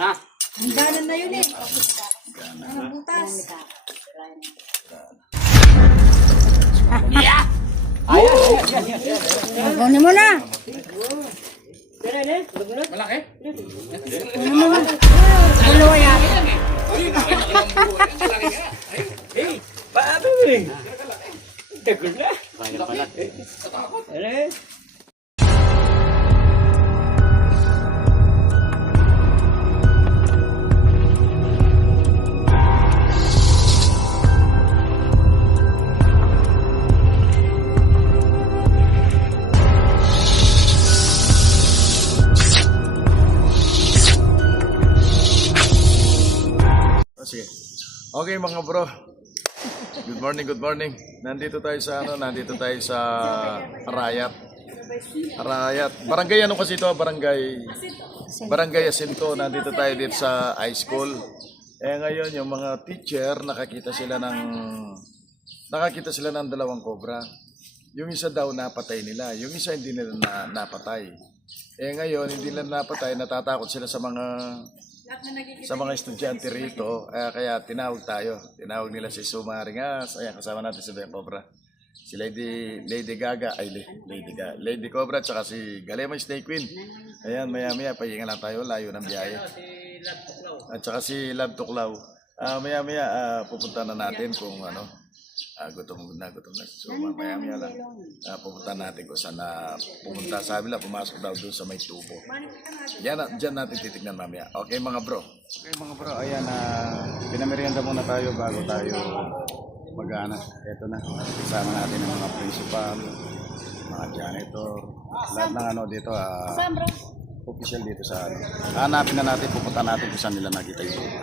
Ha? Hangganan na yun eh. Butas. Yeah! Kunin mo na. Malaki? Kunin mo na. Dalawa yan. Eh, paano eh? Dagol na. Kaya pala. Ano eh? Sige. Okay mga bro. Good morning, good morning. Nandito tayo sa Arayat. Arayat. Barangay ano kasi ito? Barangay Jacinto. Nandito tayo dito sa high school. Ngayon yung mga teacher nakakita sila ng dalawang cobra. Yung isa daw napatay nila, yung isa hindi nila napatay. Ngayon hindi nila napatay, natatakot sila sa mga estudyante rito, kaya tinawag nila si Sumaringas. Ayan, kasama natin si Ben Cobra, si Lady Gaga, Lady Cobra, tsaka si Galema Snake Queen. Ayan, maya pahinga lang tayo, layo ng biyahe. At tsaka si Love Tuklaw. Maya pupunta na natin kung gutom na si Suma. Maya lang pupunta natin kung saan pumunta. Sabi lang, pumasok daw doon sa may tubo. Diyan natin titignan mamaya. Okay mga bro. Ayan, pinamerienda muna tayo bago tayo mag-ana. Ito na, kasama natin ang mga principal, mga janitor, lahat ng dito, official dito sa hanapin na natin, pupunta natin kung saan nila nakita yung tubo.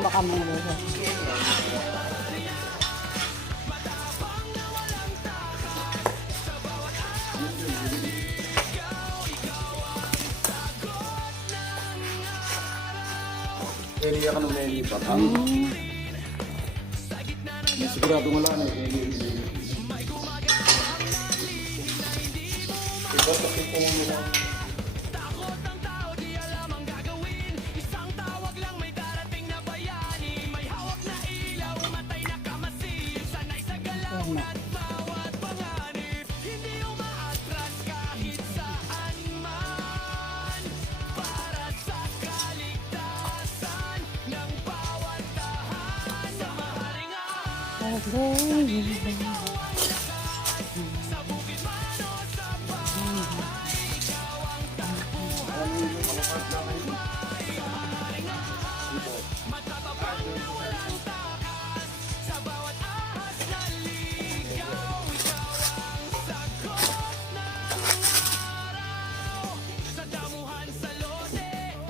Baka may luho. Area ka nung nilipat. Sigurado wala na.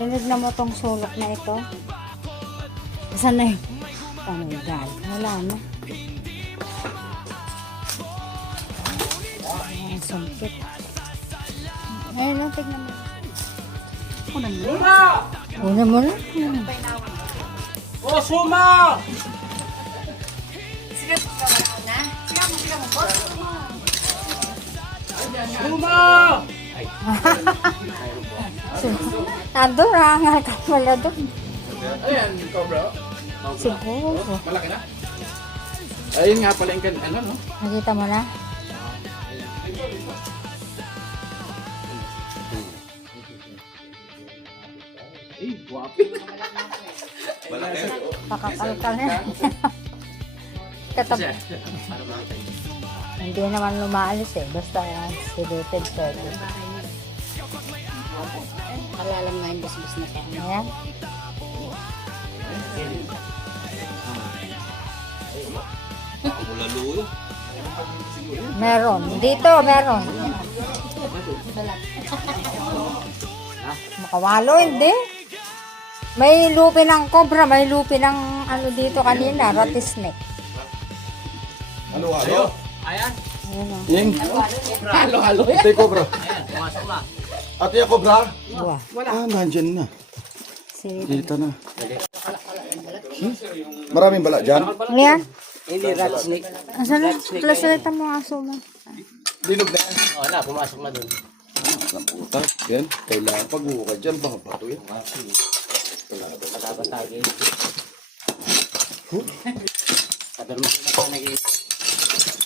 Tinignan mo tong sulok na ito. Saan na yun? Panggal. Wala na. Sumpit. Ayun lang, tignan mo. Una mo na. Oh, Suma! Suma! Nandun, rangal ka pala doon. Ayan, Cobra. Siguro. Malaki na. Ayun nga pala yung no? Nakita mo na? Guwapi. Pakakalkal na. Hindi naman lumaalis eh. Basta sedated pwede. Alalam nga yung bus-bus na tayo. Ayan. Meron. Dito, meron. Makawalo, hindi. May lupi ng cobra, may lupi ng ano dito kanina, rattlesnake. Halo-halo. Ayan. Ayun o. Ying. Halo-halo yan. Ate, cobra. Ayan, pumasok na. Ate, cobra. Wah, Ah, nandyan na. si... Dito na. Maraming bala dyan. Ano yan? Hindi rat snake. Asan na? Plasalitan mo ang aso mo. Dinog na yan. O na, pumasok na dun. Puta, yan. Kailangan pag-uukad dyan. Baka bato yan. Pagkakatagin. Kadalma ko na pa nag-iit.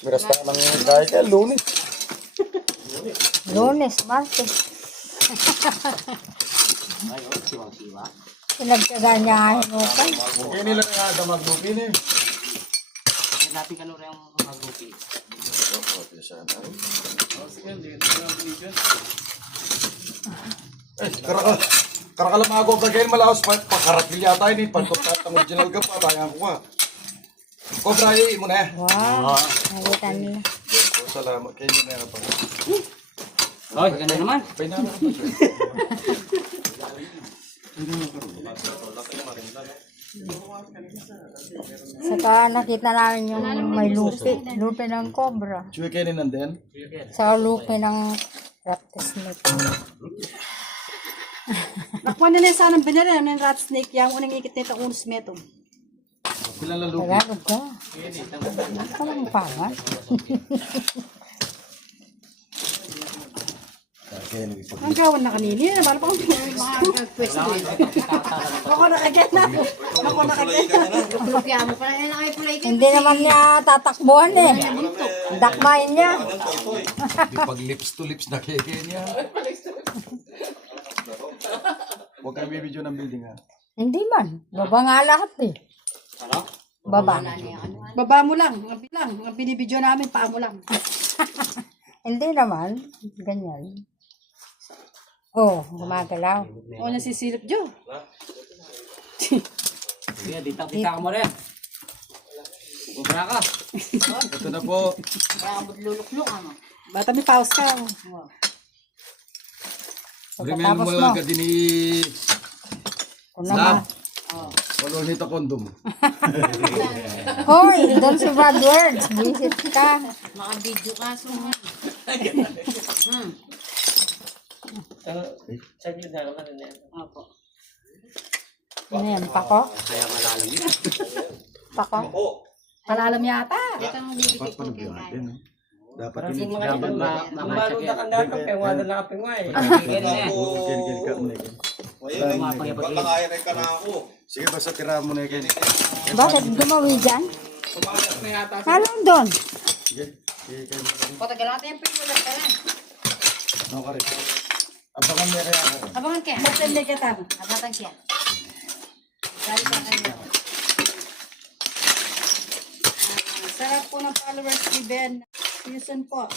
Miras pa ng kahit yan, lunes. Lunes, Martes. Ay, siwang-siwa. Pinagtyagaan niya nga hinukan. Okay nila nga damag lupin eh. Hindi natin kanura yung mag-upi. Karakalamago pa kayo malakas pakaratil yata yun eh. Pagkot ang original ka pa, bayan ko ka. Cobra, i mo na eh. Wow, nakita nila. Salamat kayo na nga pa. Oy, ganda naman. Saka nakita namin yung may lupi ng cobra. Chuwi kayo ni nandun? Saka lupi ng rattlesnake. Nakuha na na sana ng binara ng rat snake yung unang ikit nito unos metong. Bilang na lupi. Tagalog ka. Ano ka lang pangan? Ang gawan na kanini, naman pa akong pwesto. Ako nakagyan na. Ako nakagyan na. Lupya mo pa lang ay pulay ka. Hindi naman niya tatakbuhan eh. Dakmain niya. Pag lips to lips na kayo niya. Huwag kayo bibidyo ng building ha. Hindi man. Baba nga lahat eh. Ano? Baba. Baba mo lang, mga binibidyo namin, paa mo lang. Hindi naman. Ganyan. Oh, gumagalaw. O nasisilip Jo. Sige, dita ka mo rin. Kubra ka. Ito na po. Kaya ka luluklok ano. Bata may pause ka. Remember Pagkatapos mo mo. lang ka din Kung naman. Wala nito kondom. Hoy, don't say bad words. Visit ka. Maka-video ka so nga. Saan yun na naman na yan? Opo. Ano yan? Pako? Kaya malalam yun. Pako? Palalam yata. Ito ang bibigay ko kay Mano. Dapat Kasi yun. mga dapat Baru na kanda ka pengwa na nakapengwa eh. Kil ka mo na yan. Bakakayarin ka na ako. Sige, basta tira mo na yan. Bakit gumawi dyan? Halong doon. Sige. Patagal natin yung pelikula ka na. Ano ka rin? Abangan mo kaya ako. Abangan ka. Matindi ka tamo. Abatan siya. Dali ka kayo. Sarap po ng followers ni Ben. Season po.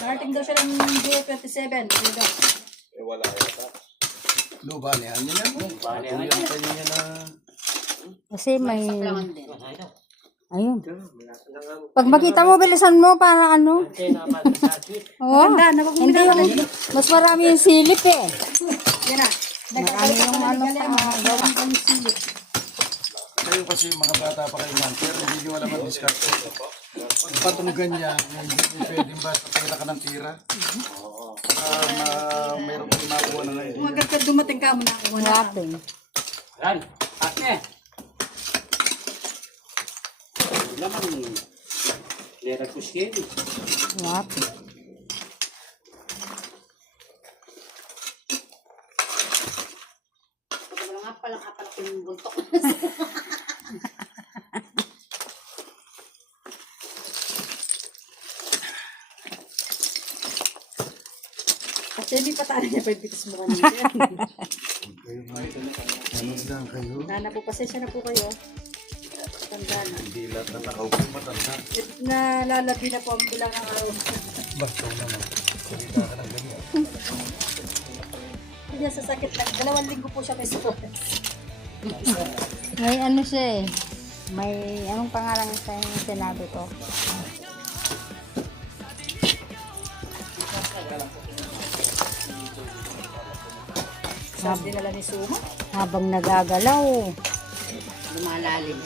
Narating daw siya ng June 27. Dito. Luba niya. Ano yan mo? Yan kayo niya na. Kasi may... Plangan din. Ayun. Pag makita mo, bilisan mo para ano. Oo. Ganda, nakukuha Hindi yung... Mas marami yung silip eh. Yan na. Marami yung ano sa gawa. Kayo kasi mga bata pa kayo man. Pero hindi nyo alam ang discard. Pag patong ganyan, hindi nyo pwedeng basta tira ka ng tira. Mayroon kayo makuha na ngayon. Kung agad ka dumating ka mo na ako na. Natin. Yan. Ate. Laman. Lera ko siya. Natin. Patagal nga palang apalak yung buntok. Kasi hindi pa tayo niya pagbitis mo kanina. Ano lang kayo? Nana po, pasensya na po kayo. Tanda na. Hindi lahat na nakaupo matanda. Nalalabi na po ang bilang ng araw. Basta naman. Salita ka ng ganyan. Hindi sa sakit lang. 2 linggo po siya may support. May ano siya eh. May anong pangalan sa yung sinabi ko? Sabi dinala ni Suma. Habang nagagalaw. Lumalalim.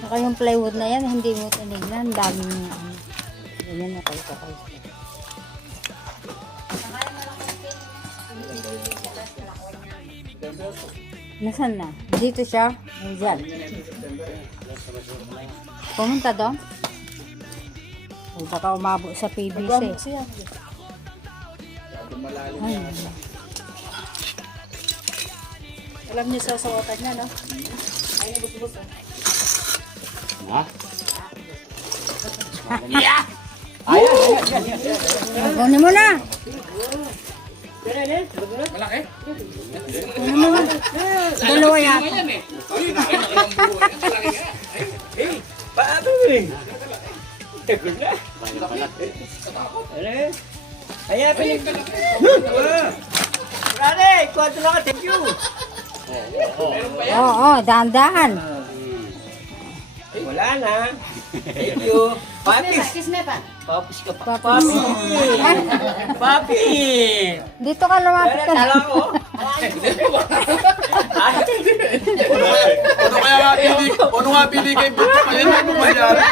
Saka yung plywood na yan, hindi mo tinignan. Daming ano. Ganyan, okay. Nasaan na? Dito siya? Diyan. Pumunta doon? O baka umabot sa PVC. Nagwamot siya. Ay, Alam niyo sa sawatan niya, no? Ha? kunin mo na! Malaki? Kunin mo na! Dalawa yata. Paano rin? Tagod na. Kaya pinig ka lang. Rane, kwadro lang ka, thank you. Oo, dahan-dahan. Wala na. Thank you. Papis. Kiss me pa. Papis ka pa. Papi. Ay, Papi. dito ka lumapit ka. Tala ko. Ano nga bili kay Buto? Ayan na bumayari.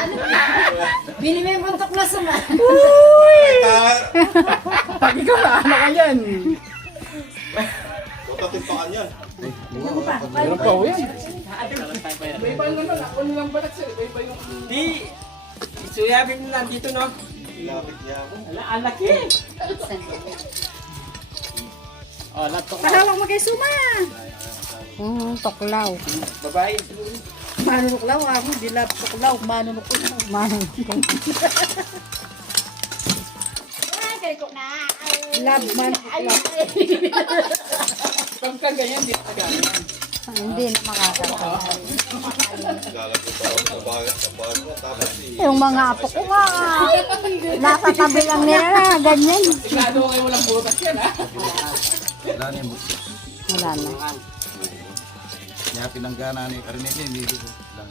Bili mo yung buntok na Suma. Pag ikaw na, ano ka yan? Meron pa ho yan. Iba-iba naman, ako nilang balat sir. Iba-iba yung... Di. Suyabin mo nandito, no? Ala, ang laki. Oh, laptop. Palawak mo kay Suma. Tuklaw. Babae. Manunuklaw ako. Di lab tuklaw. Manunuklaw. Manong. Ay, kaya ko na. Lab manunuklaw. Pagka ganyan, di na ganyan. Hindi na makakatawa. Yung mga apo ko nga. Nasa tabi lang nila na ganyan. Sigado kayo walang butas yan, ha? Wala na yung Buto. Wala na. Kaya pinanggana ni Karinete, hindi ko lang.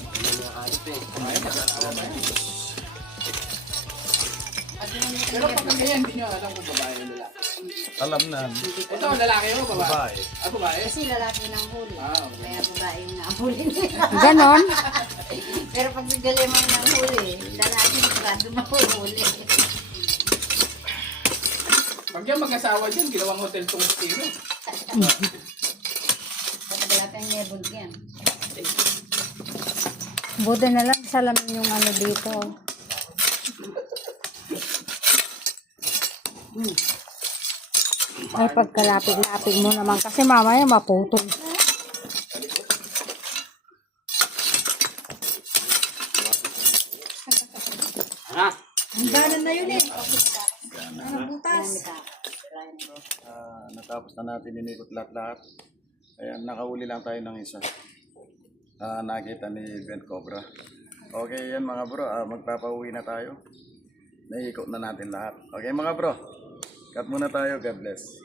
Pero pagka ganyan, hindi nyo alam kung babae o lalaki. Alam na. Ito, lalaki o babae? Babae. Ah, babae? Kasi lalaki ng huli. Ah, okay. Kaya babae yung nahuli nila. Ganon. Pero pag si Galimang nahuli, lalaki yung grado mahuli. Pag yan mag-asawa dyan, ginawang hotel tong stilo. Kapag ang nebon yan. Buti na lang salamin yung ano dito. Ay, pagkalapit-lapit mo naman kasi mamaya maputol. Hangganan na yun eh. Ano butas? Natapos na natin inikot lahat-lahat. Ayan, nakauli lang tayo ng isa. Nakita ni Ben Cobra. Okay yan mga bro, magpapauwi na tayo. Naikot na natin lahat. Okay mga bro, cut muna tayo. God bless.